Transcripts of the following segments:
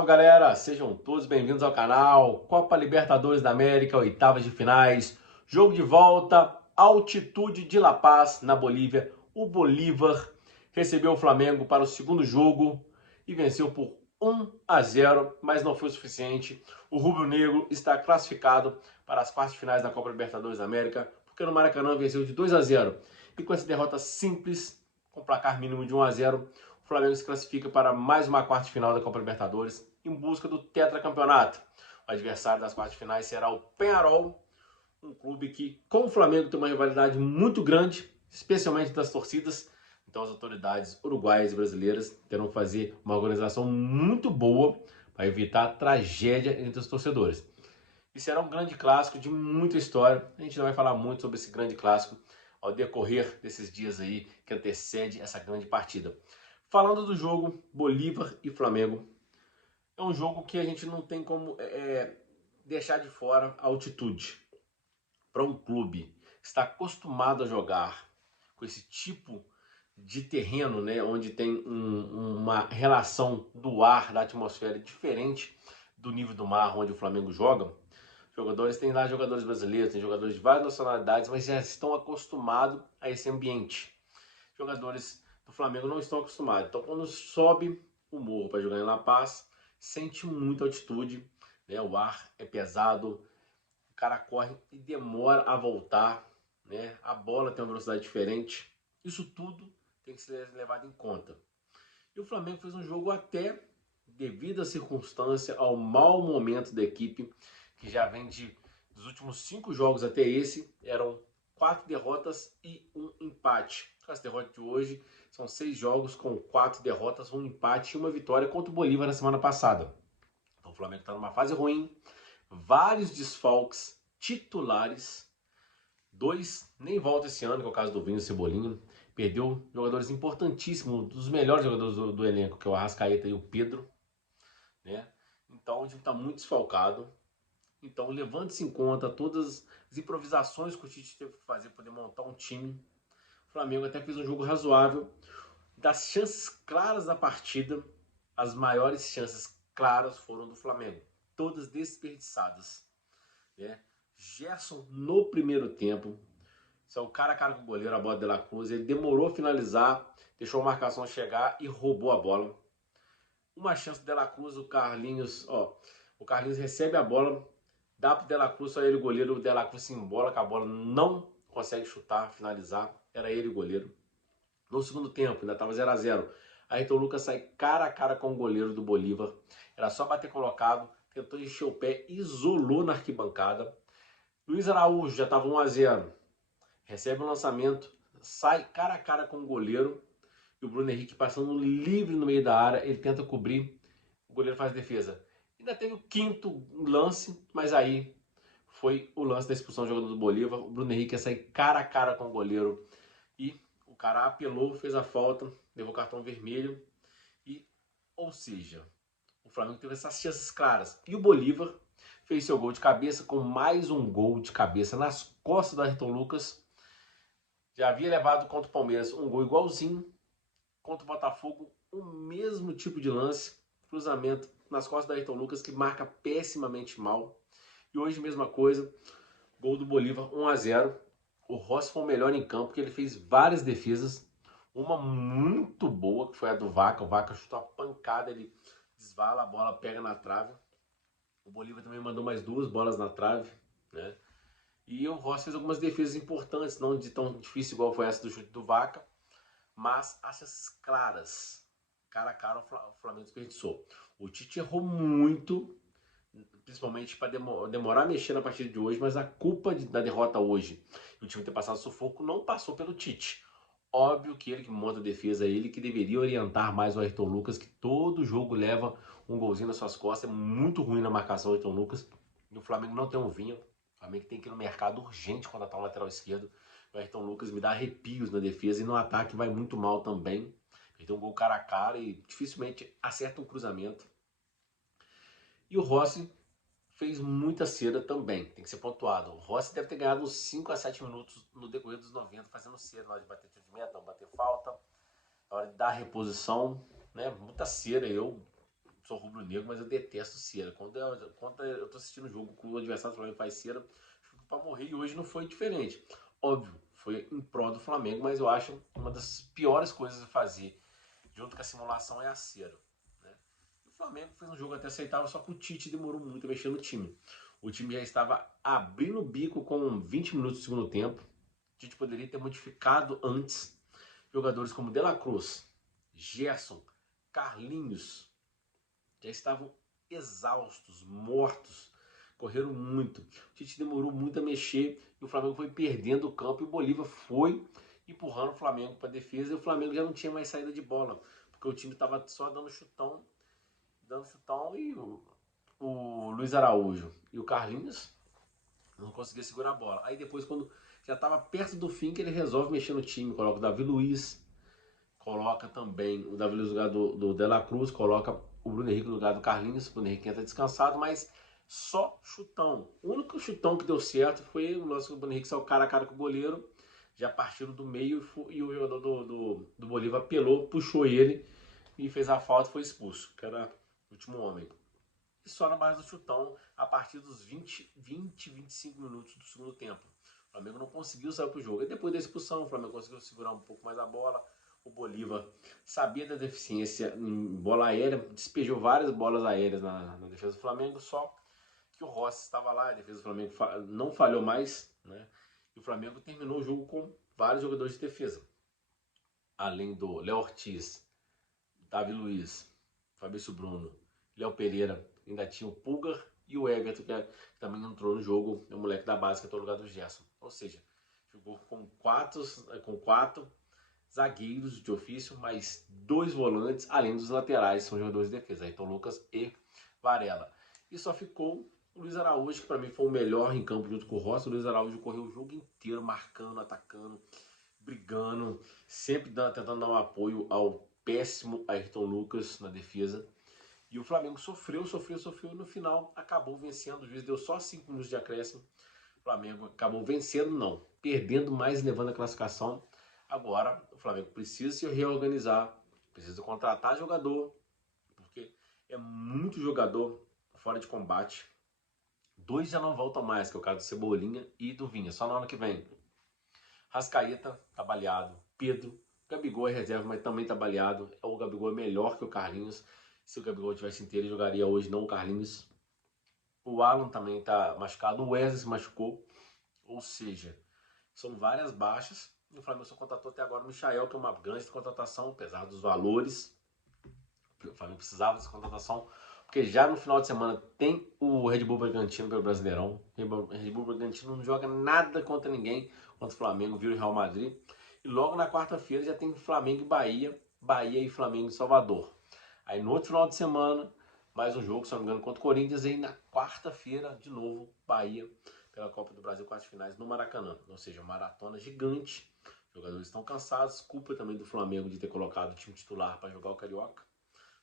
salve galera, sejam todos bem-vindos ao canal. Copa Libertadores da América, oitavas de finais, jogo de volta, altitude de La Paz, na Bolívia. O Bolívar recebeu o Flamengo para o segundo jogo e venceu por 1-0, mas não foi o suficiente. O rubro-negro está classificado para as quartas de finais da Copa Libertadores da América, porque no Maracanã venceu de 2-0. E com essa derrota simples, com placar mínimo de 1-0, o Flamengo se classifica para mais uma quarta de final da Copa Libertadores em busca do tetracampeonato. O adversário das quartas de finais será o Peñarol, um clube que, com o Flamengo, tem uma rivalidade muito grande, especialmente das torcidas. Então as autoridades uruguaias e brasileiras terão que fazer uma organização muito boa para evitar tragédia entre os torcedores. E será um grande clássico de muita história. A gente não vai falar muito sobre esse grande clássico ao decorrer desses dias aí que antecede essa grande partida. Falando do jogo Bolívar e Flamengo, é um jogo que a gente não tem como deixar de fora a altitude. Para um clube que está acostumado a jogar com esse tipo de terreno, né, onde tem uma relação do ar, da atmosfera diferente do nível do mar onde o Flamengo joga. Jogadores, tem lá jogadores brasileiros, tem jogadores de várias nacionalidades, mas já estão acostumados a esse ambiente. Jogadores do Flamengo não estão acostumados. Então, quando sobe o morro para jogar em La Paz, sente muita altitude, né? O ar é pesado, o cara corre e demora a voltar, né? A bola tem uma velocidade diferente. Isso tudo tem que ser levado em conta. E o Flamengo fez um jogo até, devido à circunstância, ao mau momento da equipe, que já vem dos últimos 5 jogos até esse, eram 4 derrotas e 1 empate. Com essa derrota de hoje, são 6 jogos com 4 derrotas, 1 empate e 1 vitória contra o Bolívar na semana passada. Então o Flamengo está numa fase ruim, vários desfalques titulares, 2 nem volta esse ano, que é o caso do Vinho Cebolinha. Perdeu jogadores importantíssimos, dos melhores jogadores do elenco, que é o Arrascaeta e o Pedro, né? Então o time está muito desfalcado. Então, levando-se em conta todas as improvisações que o Tite teve que fazer para poder montar um time, o Flamengo até fez um jogo razoável. Das chances claras da partida, as maiores chances claras foram do Flamengo. Todas desperdiçadas, né? Gerson, no primeiro tempo, isso é o cara a cara com o goleiro, a bola de La Cruz, ele demorou a finalizar, deixou a marcação chegar e roubou a bola. Uma chance de La Cruz, o Carlinhos recebe a bola, dá pro De La Cruz, só ele o goleiro, o De La Cruz se embola com a bola, não consegue chutar, finalizar, era ele o goleiro. No segundo tempo, ainda estava 0-0. Ayrton Lucas sai cara a cara com o goleiro do Bolívar, era só bater colocado, tentou encher o pé, isolou na arquibancada. Luiz Araújo já estava 1-0, recebe um lançamento, sai cara a cara com o goleiro, e o Bruno Henrique passando livre no meio da área, ele tenta cobrir, o goleiro faz a defesa. Ainda teve o quinto lance, mas aí foi o lance da expulsão do jogador do Bolívar. O Bruno Henrique ia sair cara a cara com o goleiro e o cara apelou, fez a falta, levou cartão vermelho. Ou seja, o Flamengo teve essas chances claras. E o Bolívar fez seu gol de cabeça com mais um gol de cabeça nas costas do Ayrton Lucas. Já havia levado contra o Palmeiras um gol igualzinho. Contra o Botafogo, o mesmo tipo de lance, cruzamento nas costas do Ayrton Lucas, que marca pessimamente mal. E hoje, mesma coisa, gol do Bolívar, 1-0. O Rossi foi o melhor em campo, porque ele fez várias defesas. Uma muito boa, que foi a do Vaca. O Vaca chutou a pancada, ele desvala a bola, pega na trave. O Bolívar também mandou mais 2 bolas na trave, né? E o Rossi fez algumas defesas importantes, não de tão difícil igual foi essa do chute do Vaca, mas achas claras, cara a cara, o Flamengo desperdiçou. O Tite errou muito, principalmente para demorar a mexer na partida de hoje, mas a culpa da derrota hoje e o time ter passado sufoco não passou pelo Tite. Óbvio que ele que monta a defesa, ele que deveria orientar mais o Ayrton Lucas, que todo jogo leva um golzinho nas suas costas, é muito ruim na marcação o Ayrton Lucas, e o Flamengo não tem um Vinha, o Flamengo tem que ir no mercado urgente contratar um lateral esquerdo. O Ayrton Lucas me dá arrepios na defesa e no ataque vai muito mal também. Ele tem um gol cara a cara e dificilmente acerta um cruzamento. E o Rossi fez muita cera também, tem que ser pontuado. O Rossi deve ter ganhado uns 5 a 7 minutos no decorrer dos 90, fazendo cera na hora de bater tiro de meta, não bater falta, na hora de dar reposição, né? Muita cera. Eu sou rubro-negro, mas eu detesto cera. Quando eu tô assistindo o jogo com o adversário do Flamengo faz cera, fico pra morrer, e hoje não foi diferente. Óbvio, foi em prol do Flamengo, mas eu acho uma das piores coisas a fazer, junto com a simulação, é a cera. Né? O Flamengo fez um jogo até aceitável, só que o Tite demorou muito a mexer no time. O time já estava abrindo o bico com 20 minutos do segundo tempo. O Tite poderia ter modificado antes. Jogadores como De La Cruz, Gerson, Carlinhos já estavam exaustos, mortos, correram muito. O Tite demorou muito a mexer e o Flamengo foi perdendo o campo e o Bolívar foi empurrando o Flamengo para a defesa e o Flamengo já não tinha mais saída de bola, porque o time estava só dando chutão e o Luiz Araújo e o Carlinhos não conseguia segurar a bola. Aí depois, quando já estava perto do fim, que ele resolve mexer no time, coloca o Davi Luiz, coloca também o Davi Luiz no lugar do De La Cruz, coloca o Bruno Henrique no lugar do Carlinhos. O Bruno Henrique entra descansado, mas só chutão. O único chutão que deu certo foi o lance que o Bruno Henrique saiu cara a cara com o goleiro, já partindo do meio, e o jogador do Bolívar apelou, puxou ele e fez a falta e foi expulso, que era o último homem. E só na base do chutão, a partir dos 25 minutos do segundo tempo. O Flamengo não conseguiu sair pro jogo. E depois da expulsão, o Flamengo conseguiu segurar um pouco mais a bola. O Bolívar sabia da deficiência em bola aérea, despejou várias bolas aéreas na defesa do Flamengo, só que o Rossi estava lá, a defesa do Flamengo não falhou mais, né? E o Flamengo terminou o jogo com vários jogadores de defesa. Além do Léo Ortiz, Davi Luiz, Fabrício Bruno, Léo Pereira, ainda tinha o Pulgar e o Everton, que também entrou no jogo, é o moleque da base que entrou no lugar do Gerson. Ou seja, jogou com quatro zagueiros de ofício, mais 2 volantes, além dos laterais, são jogadores de defesa, Ayrton Lucas e Varela. E só ficou o Luiz Araújo, que para mim foi o melhor em campo junto com o Rossi. O Luiz Araújo correu o jogo inteiro, marcando, atacando, brigando, sempre tentando dar um apoio ao péssimo Ayrton Lucas na defesa. E o Flamengo sofreu, e no final acabou vencendo. O juiz deu só 5 minutos de acréscimo. O Flamengo acabou vencendo, não, perdendo mais e levando a classificação. Agora o Flamengo precisa se reorganizar, precisa contratar jogador, porque é muito jogador fora de combate. 2 já não voltam mais, que é o caso do Cebolinha e do Vinha, só no ano que vem. Rascaeta tá baleado, Pedro, Gabigol é reserva, mas também tá baleado. O Gabigol é melhor que o Carlinhos. Se o Gabigol tivesse inteiro, ele jogaria hoje, não o Carlinhos. O Alan também tá machucado, o Wesley se machucou. Ou seja, são várias baixas. E o Flamengo só contratou até agora o Michael, que é uma grande contratação, apesar dos valores. O Flamengo precisava dessa contratação, porque já no final de semana tem o Red Bull Bragantino pelo Brasileirão. O Red Bull Bragantino não joga nada contra ninguém, contra o Flamengo, vira o Real Madrid. E logo na quarta-feira já tem Flamengo e Bahia, Bahia e Flamengo e Salvador. Aí no outro final de semana, mais um jogo, se não me engano, contra o Corinthians. E aí na quarta-feira, de novo, Bahia pela Copa do Brasil, quartas finais no Maracanã. Ou seja, maratona gigante. Os jogadores estão cansados. Culpa também do Flamengo de ter colocado o time titular para jogar o Carioca.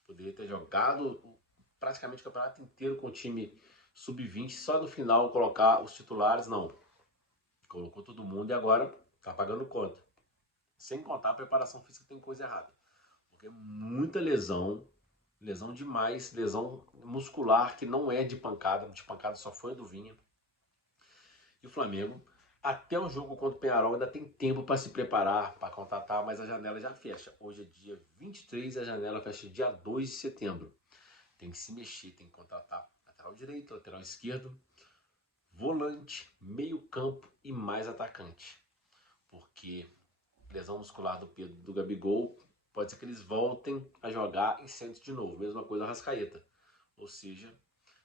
Poderia ter jogado praticamente o campeonato inteiro com o time sub-20, só no final colocar os titulares. Não. Colocou todo mundo e agora tá pagando conta. Sem contar a preparação física, tem coisa errada. Porque muita lesão demais, lesão muscular que não é de pancada só foi do Vinha. E o Flamengo, até o jogo contra o Peñarol, ainda tem tempo para se preparar, para contratar, mas a janela já fecha. Hoje é dia 23 e a janela fecha dia 2 de setembro. Tem que se mexer, tem que contratar lateral direito, lateral esquerdo, volante, meio campo e mais atacante. Porque lesão muscular do Pedro, do Gabigol, pode ser que eles voltem a jogar e sentem de novo. Mesma coisa a Rascaeta. Ou seja,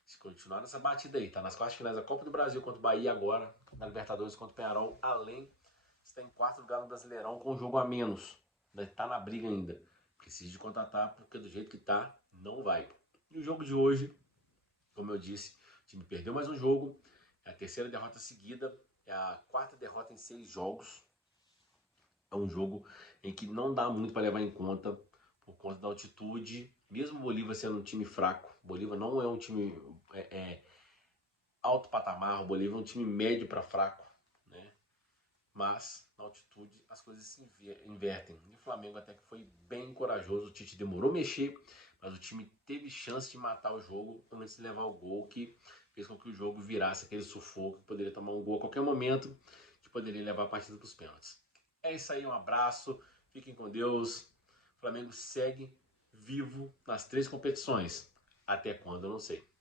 se continuar nessa batida aí, tá nas quartas finais da Copa do Brasil contra o Bahia agora, na Libertadores contra o Peñarol, além de estar em 4º lugar no Brasileirão com um jogo a menos. Tá na briga ainda. Precisa de contratar, porque do jeito que tá, não vai. E o jogo de hoje, como eu disse, o time perdeu mais um jogo, é a 3ª derrota seguida, é a 4ª derrota em 6 jogos. É um jogo em que não dá muito para levar em conta, por conta da altitude, mesmo o Bolívar sendo um time fraco. O Bolívar não é um time alto patamar, o Bolívar é um time médio para fraco, né? Mas na altitude as coisas se invertem. E o Flamengo até que foi bem corajoso, o Tite demorou a mexer, mas o time teve chance de matar o jogo antes de levar o gol, que fez com que o jogo virasse aquele sufoco, que poderia tomar um gol a qualquer momento, que poderia levar a partida para os pênaltis. É isso aí, um abraço, fiquem com Deus. O Flamengo segue vivo nas 3 competições. Até quando, eu não sei.